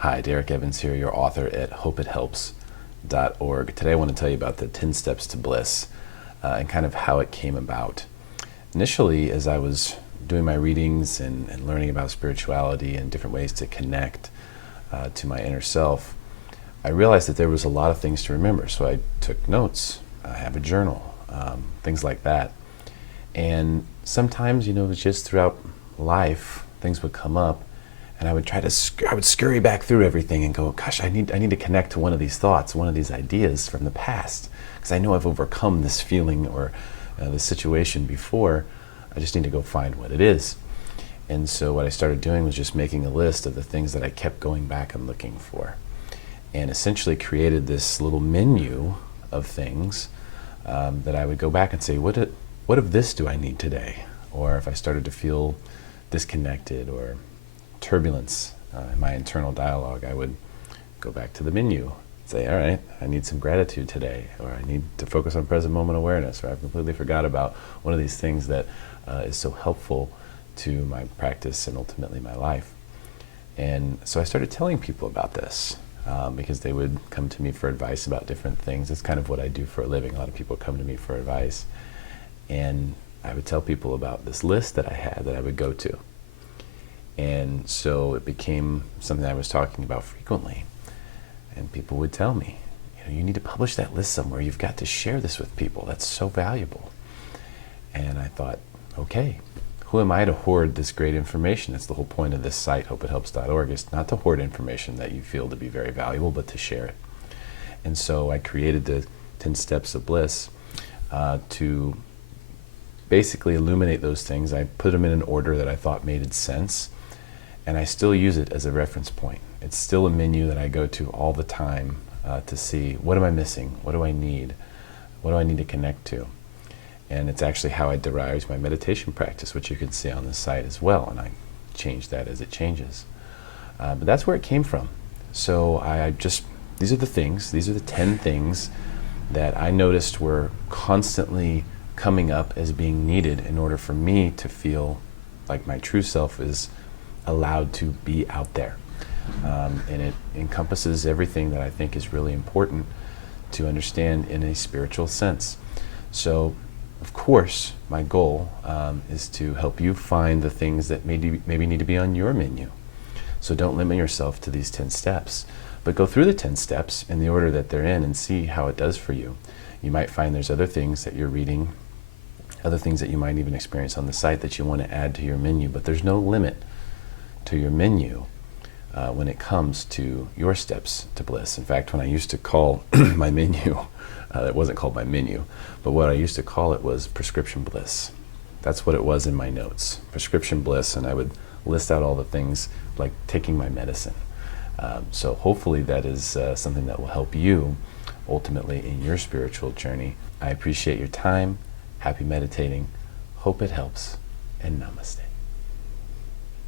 Hi, Derek Evans here, your author at hopeithelps.org. Today I want to tell you about the 10 Steps to Bliss and kind of how it came about. Initially, as I was doing my readings and learning about spirituality and different ways to connect to my inner self, I realized that there was a lot of things to remember. So I took notes, I have a journal, things like that. And sometimes, it was just throughout life, things would come up and I would I would scurry back through everything and go, gosh, I need to connect to one of these thoughts, one of these ideas from the past, because I know I've overcome this feeling or this situation before. I just need to go find what it is. And so what I started doing was just making a list of the things that I kept going back and looking for, and essentially created this little menu of things that I would go back and say, what of this do I need today? Or if I started to feel disconnected or turbulence in my internal dialogue, I would go back to the menu, say, all right, I need some gratitude today, or I need to focus on present moment awareness, or I've completely forgot about one of these things that is so helpful to my practice and ultimately my life. And so I started telling people about this because they would come to me for advice about different things. It's kind of what I do for a living. A lot of people come to me for advice. And I would tell people about this list that I had that I would go to. And so it became something I was talking about frequently. And people would tell me, you need to publish that list somewhere. You've got to share this with people. That's so valuable. And I thought, okay, who am I to hoard this great information? That's the whole point of this site, hopeithelps.org, is not to hoard information that you feel to be very valuable, but to share it. And so I created the 10 Steps of Bliss to basically illuminate those things. I put them in an order that I thought made sense. And I still use it as a reference point. It's still a menu that I go to all the time to see, what am I missing? What do I need? What do I need to connect to? And it's actually how I derived my meditation practice, which you can see on the site as well. And I change that as it changes. But that's where it came from. So these are the 10 things that I noticed were constantly coming up as being needed in order for me to feel like my true self is allowed to be out there. And it encompasses everything that I think is really important to understand in a spiritual sense. So, of course, my goal is to help you find the things that maybe need to be on your menu. So don't limit yourself to these 10 steps, but go through the 10 steps in the order that they're in and see how it does for you. You might find there's other things that you're reading, other things that you might even experience on the site that you want to add to your menu, but there's no limit to your menu when it comes to your steps to bliss. In fact, when I used to call my menu, it wasn't called my menu, but what I used to call it was prescription bliss. That's what it was in my notes, prescription bliss, and I would list out all the things like taking my medicine. So hopefully that is something that will help you ultimately in your spiritual journey. I appreciate your time. Happy meditating. Hope it helps, and namaste.